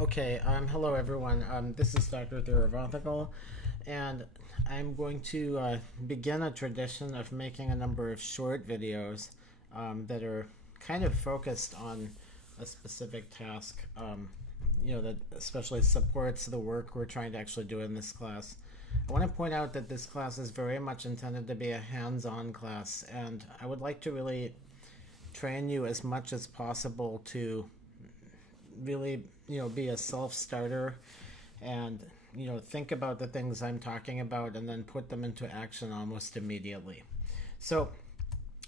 Okay, hello everyone. This is Dr. Theravothical, and I'm going to begin a tradition of making a number of short videos that are kind of focused on a specific task, that especially supports the work we're trying to actually do in this class. I want to point out that this class is very much intended to be a hands-on class, and I would like to really train you as much as possible to really, be a self-starter and, think about the things I'm talking about and then put them into action almost immediately. So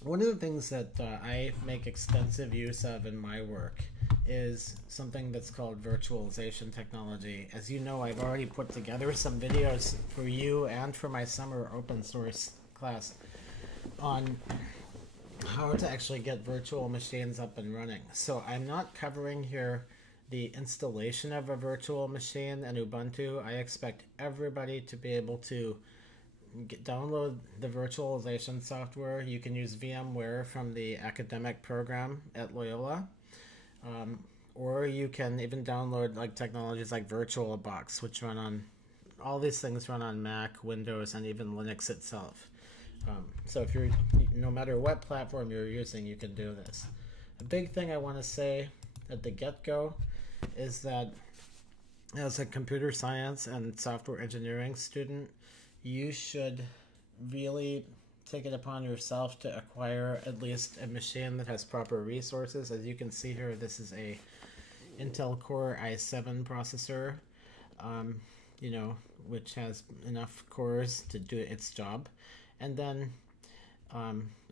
one of the things that I make extensive use of in my work is something that's called virtualization technology. As you know, I've already put together some videos for you and for my summer open source class on how to actually get virtual machines up and running. So I'm not covering here the installation of a virtual machine in Ubuntu. I expect everybody to be able to download the virtualization software. You can use VMware from the academic program at Loyola, or you can even download technologies like VirtualBox, which run on, all these things run on Mac, Windows, and even Linux itself. So if you're, no matter what platform you're using, you can do this. A big thing I want to say at the get-go is that as a computer science and software engineering student, you should really take it upon yourself to acquire at least a machine that has proper resources. As you can see here, this is a Intel Core i7 processor, which has enough cores to do its job. And then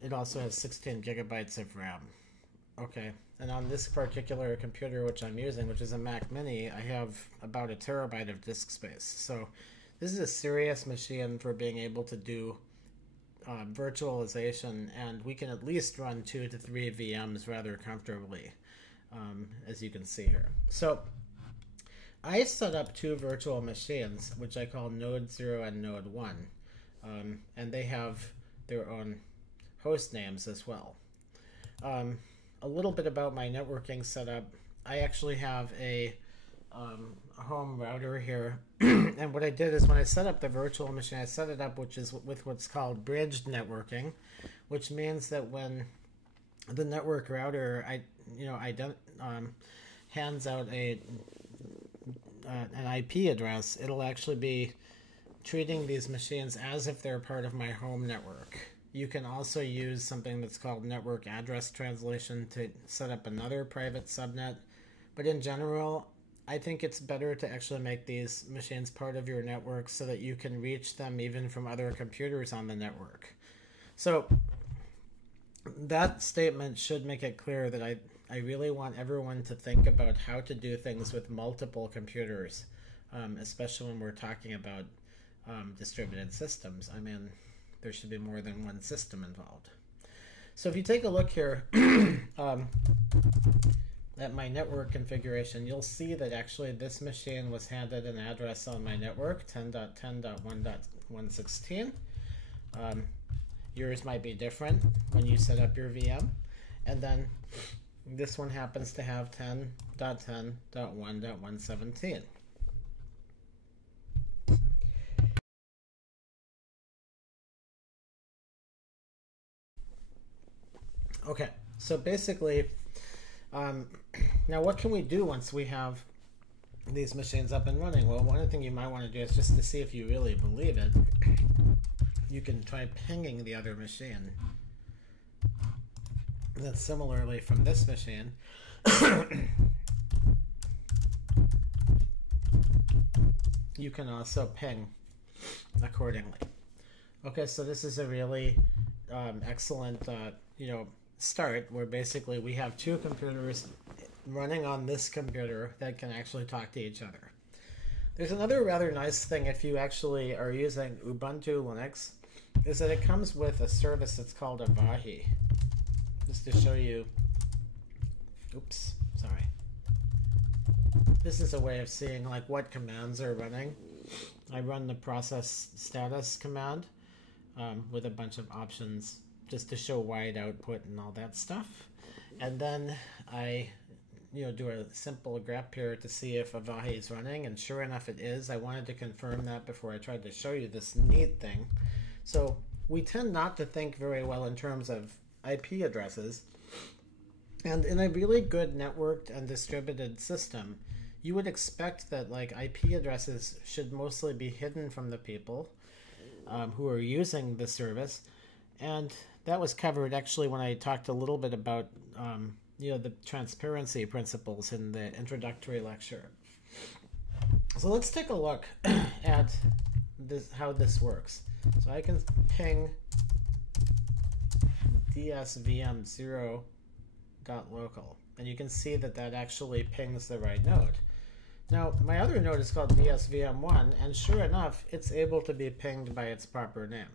it also has 16 gigabytes of RAM. Okay, and on this particular computer which I'm using, which is a Mac Mini, I have about a terabyte of disk space. So this is a serious machine for being able to do virtualization, and we can at least run 2 to 3 VMs rather comfortably, as you can see here. So I set up 2 virtual machines, which I call Node 0 and Node 1, and they have their own host names as well. A little bit about my networking setup. I actually have a home router here, and what I did is when I set up the virtual machine, I set it up with what's called bridged networking, which means that when the network router hands out an IP address, it'll actually be treating these machines as if they're part of my home network. You can also use something that's called network address translation to set up another private subnet. But in general, I think it's better to actually make these machines part of your network so that you can reach them even from other computers on the network. So that statement should make it clear that I really want everyone to think about how to do things with multiple computers, especially when we're talking about distributed systems. I mean, there should be more than one system involved. So if you take a look here at my network configuration, you'll see that actually this machine was handed an address on my network, 10.10.1.116. Yours might be different when you set up your VM. And then this one happens to have 10.10.1.117. Okay, so basically, now what can we do once we have these machines up and running? Well, one thing you might want to do is just to see if you really believe it, you can try pinging the other machine. Then similarly from this machine, you can also ping accordingly. Okay, so this is a really excellent, start where basically we have 2 computers running on this computer that can actually talk to each other. There's another rather nice thing if you actually are using Ubuntu Linux, is that it comes with a service that's called Avahi. Just to show you, oops, sorry. This is a way of seeing what commands are running. I run the process status command with a bunch of options just to show wide output and all that stuff. And then I do a simple grep here to see if Avahi is running, and sure enough it is. I wanted to confirm that before I tried to show you this neat thing. So we tend not to think very well in terms of IP addresses, and in a really good networked and distributed system, you would expect that like IP addresses should mostly be hidden from the people who are using the service, and that was covered actually when I talked a little bit about the transparency principles in the introductory lecture. So let's take a look at this, how this works. So I can ping dsvm0.local, and you can see that that actually pings the right node. Now, my other node is called dsvm1, and sure enough, it's able to be pinged by its proper name.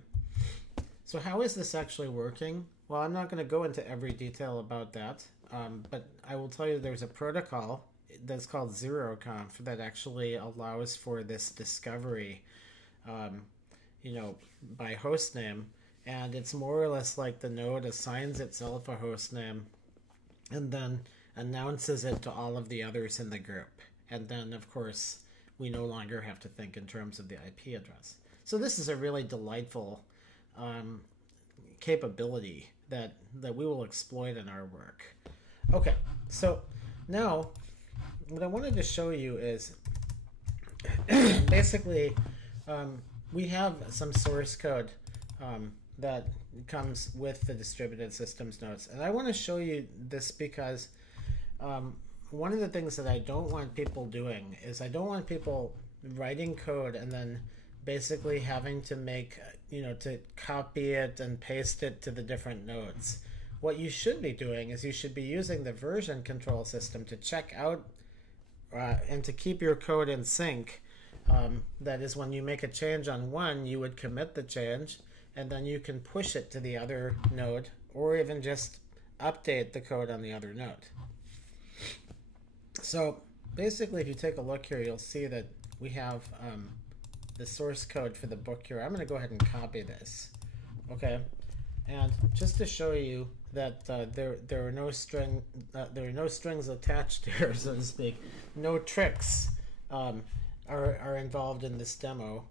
So how is this actually working? Well, I'm not going to go into every detail about that, but I will tell you there's a protocol that's called zeroconf that actually allows for this discovery, by host name, and it's more or less like the node assigns itself a host name and then announces it to all of the others in the group. And then, of course, we no longer have to think in terms of the IP address. So this is a really delightful capability that we will exploit in our work. Okay, so now what I wanted to show you is basically we have some source code that comes with the distributed systems notes. And I want to show you this because one of the things that I don't want people doing is I don't want people writing code and then basically having to make, to copy it and paste it to the different nodes. What you should be doing is you should be using the version control system to check out and to keep your code in sync. That is, when you make a change on one, you would commit the change, and then you can push it to the other node, or even just update the code on the other node. So basically, if you take a look here, you'll see that we have the source code for the book here. I'm going to go ahead and copy this. Okay, and just to show you that there are no strings attached here, so to speak, no tricks are involved in this demo.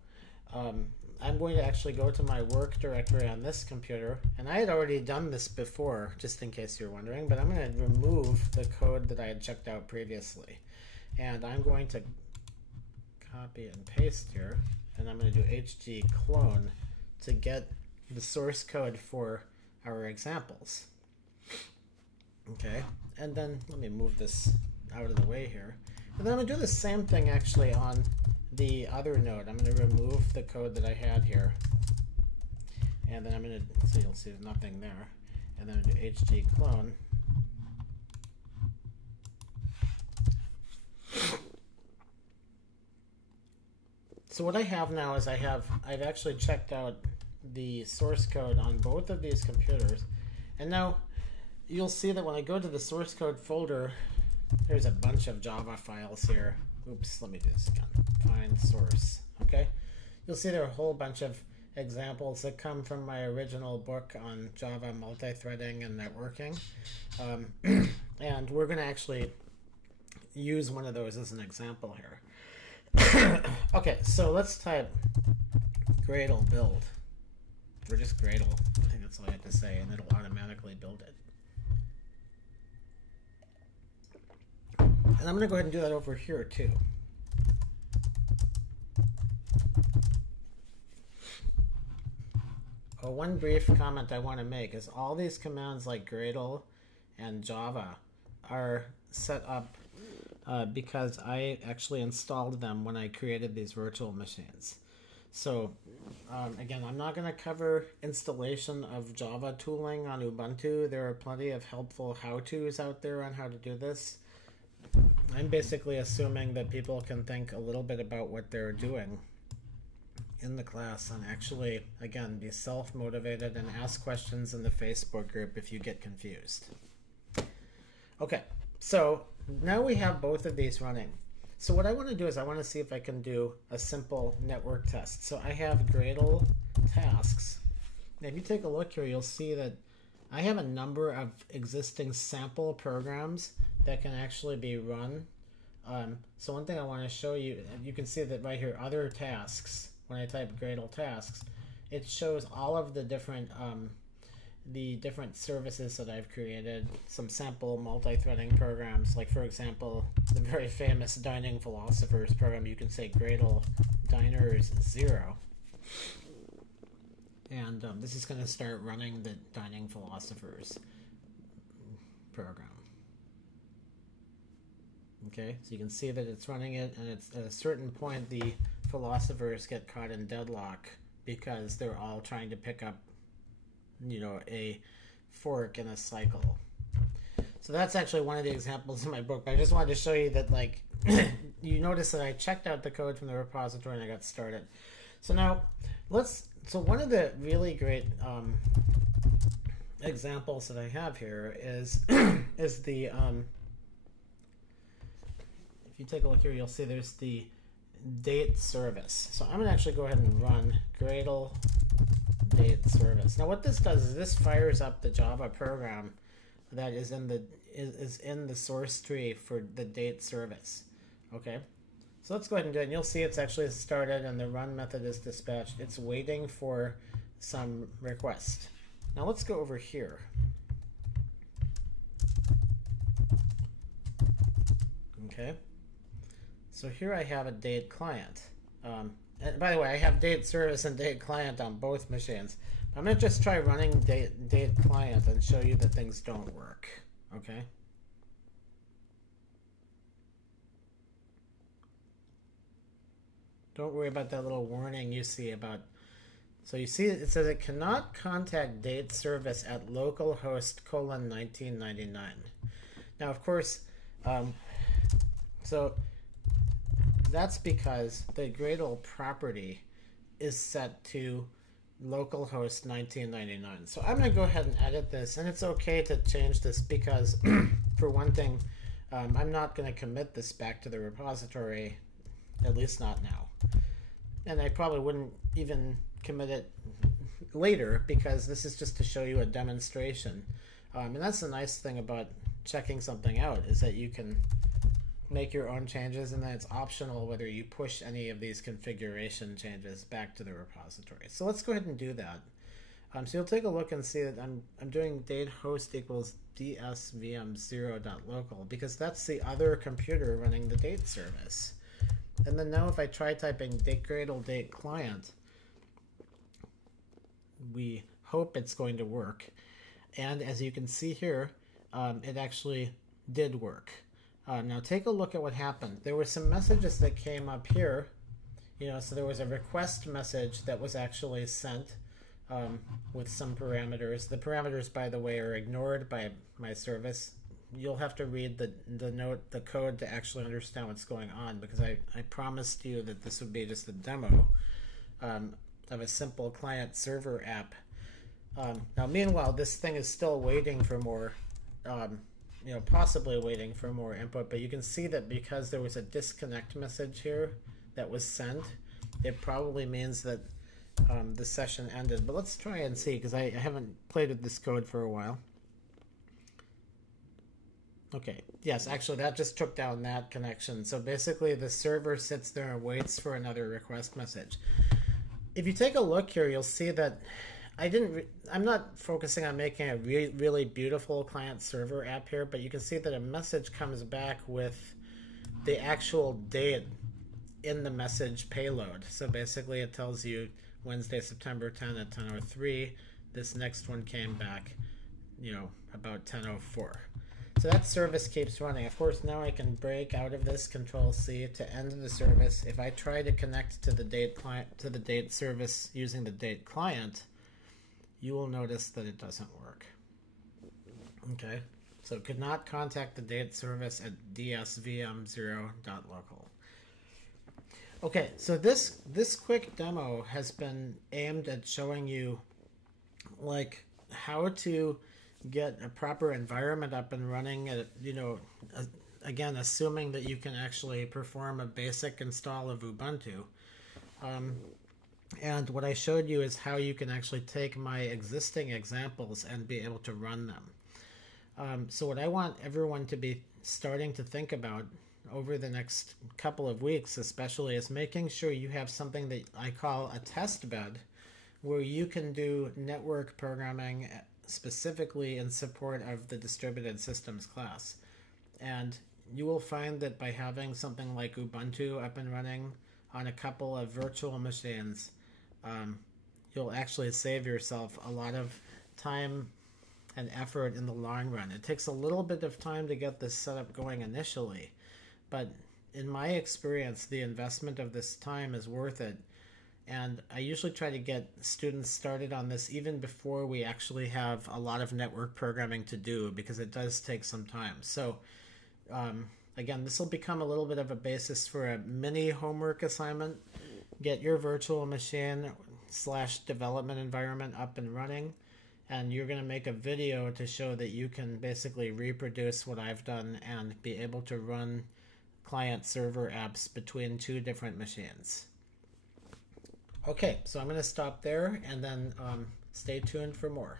I'm going to actually go to my work directory on this computer, and I had already done this before, just in case you're wondering, but I'm going to remove the code that I had checked out previously. And I'm going to copy and paste here, and I'm going to do hg clone to get the source code for our examples. Okay, and then let me move this out of the way here. And then I'm going to do the same thing actually on the other node. I'm going to remove the code that I had here, and then I'm going to, so you'll see there's nothing there, and then I'm going to do hg clone. So what I have now is I've actually checked out the source code on both of these computers, and now you'll see that when I go to the source code folder, there's a bunch of Java files here. Oops, let me do this again. Find source. Okay, you'll see there are a whole bunch of examples that come from my original book on Java multi-threading and networking, and we're going to actually use one of those as an example here. Okay, so let's type Gradle build, or just Gradle. I think that's all I have to say, and it'll automatically build it. And I'm going to go ahead and do that over here too. One brief comment I want to make is all these commands like Gradle and Java are set up because I actually installed them when I created these virtual machines. So again, I'm not going to cover installation of Java tooling on Ubuntu. There are plenty of helpful how-tos out there on how to do this. I'm basically assuming that people can think a little bit about what they're doing in the class and actually, again, be self-motivated and ask questions in the Facebook group if you get confused. Okay, so now we have both of these running. So what I want to do is I want to see if I can do a simple network test. So I have Gradle tasks. Now if you take a look here, you'll see that I have a number of existing sample programs that can actually be run. So one thing I want to show you, you can see that right here, other tasks. When I type Gradle tasks, it shows all of the different services that I've created, some sample multi-threading programs, like for example, the very famous Dining Philosophers program. You can say Gradle Diners 0. And this is going to start running the Dining Philosophers program. Okay, so you can see that it's running it, and it's at a certain point the philosophers get caught in deadlock because they're all trying to pick up, you know, a fork in a cycle. So that's actually one of the examples in my book, but I just wanted to show you that, like, you notice that I checked out the code from the repository and I got started. So now so one of the really great examples that I have here is the if you take a look here, you'll see there's the date service. So I'm going to actually go ahead and run Gradle date service. Now what this does is this fires up the Java program that is in the source tree for the date service. Okay, so let's go ahead and do it. And you'll see it's actually started and the run method is dispatched. It's waiting for some request. Now let's go over here. Okay, so here I have a date client. And by the way, I have date service and date client on both machines. I'm going to just try running date client and show you that things don't work. Okay. Don't worry about that little warning you see about. So you see it says it cannot contact date service at localhost :1999. Now, of course, so that's because the Gradle property is set to localhost 1999. So I'm going to go ahead and edit this, and it's okay to change this because, for one thing, I'm not going to commit this back to the repository, at least not now. And I probably wouldn't even commit it later because this is just to show you a demonstration. And that's the nice thing about checking something out, is that you can make your own changes, and then it's optional whether you push any of these configuration changes back to the repository. So let's go ahead and do that. So you'll take a look and see that I'm doing date host equals dsvm0.local because that's the other computer running the date service. And then now if I try typing Gradle date client, we hope it's going to work. And as you can see here, it actually did work. Now take a look at what happened. There were some messages that came up here. You know, so there was a request message that was actually sent with some parameters. The parameters, by the way, are ignored by my service. You'll have to read the code to actually understand what's going on, because I promised you that this would be just a demo of a simple client-server app. Now, meanwhile, this thing is still waiting for more, you know, possibly waiting for more input, but you can see that because there was a disconnect message here that was sent, it probably means that the session ended. But let's try and see, because I haven't played with this code for a while. Okay, yes, actually that just took down that connection. So basically the server sits there and waits for another request message. If you take a look here, you'll see that I'm not focusing on making a really beautiful client-server app here, but you can see that a message comes back with the actual date in the message payload. So basically it tells you Wednesday, September 10 at 10:03. This next one came back, you know, about 10:04. So that service keeps running. Of course, now I can break out of this, Control-C to end the service. If I try to connect to the date client, to the date service using the date client, you will notice that it doesn't work. Okay, so could not contact the date service at dsvm0.local. Okay, so this quick demo has been aimed at showing you, like, how to get a proper environment up and running at, you know, again, assuming that you can actually perform a basic install of Ubuntu. And what I showed you is how you can actually take my existing examples and be able to run them. So what I want everyone to be starting to think about over the next couple of weeks especially is making sure you have something that I call a test bed, where you can do network programming specifically in support of the distributed systems class. And you will find that by having something like Ubuntu up and running on a couple of virtual machines, you'll actually save yourself a lot of time and effort in the long run. It takes a little bit of time to get this setup going initially, but in my experience, the investment of this time is worth it. And I usually try to get students started on this even before we actually have a lot of network programming to do, because it does take some time. So again, this will become a little bit of a basis for a mini homework assignment. Get your virtual machine / development environment up and running, and you're going to make a video to show that you can basically reproduce what I've done and be able to run client-server apps between 2 different machines. Okay, so I'm going to stop there, and then stay tuned for more.